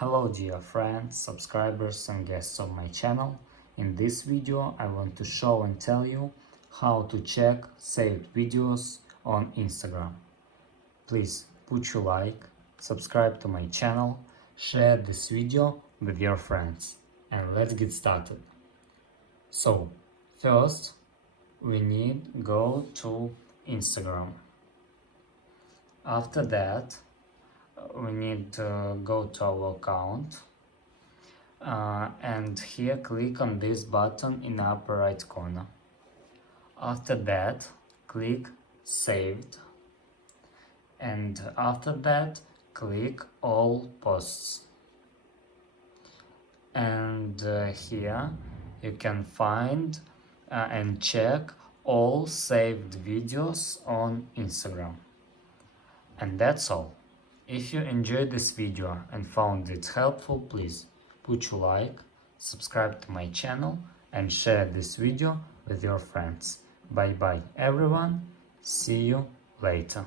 Hello dear friends, subscribers and guests of my channel. In this video I want to show and tell you how to check saved videos on Instagram. Please put your like, subscribe to my channel, share this video with your friends, and let's get started. So first we need go to Instagram. After that we need to go to our account and here click on this button in the upper right corner. After that click saved, and after that click all posts, and here you can find and check all saved videos on Instagram. And that's all. If you enjoyed this video and found it helpful, please put your like, subscribe to my channel and share this video with your friends. Bye bye everyone, see you later.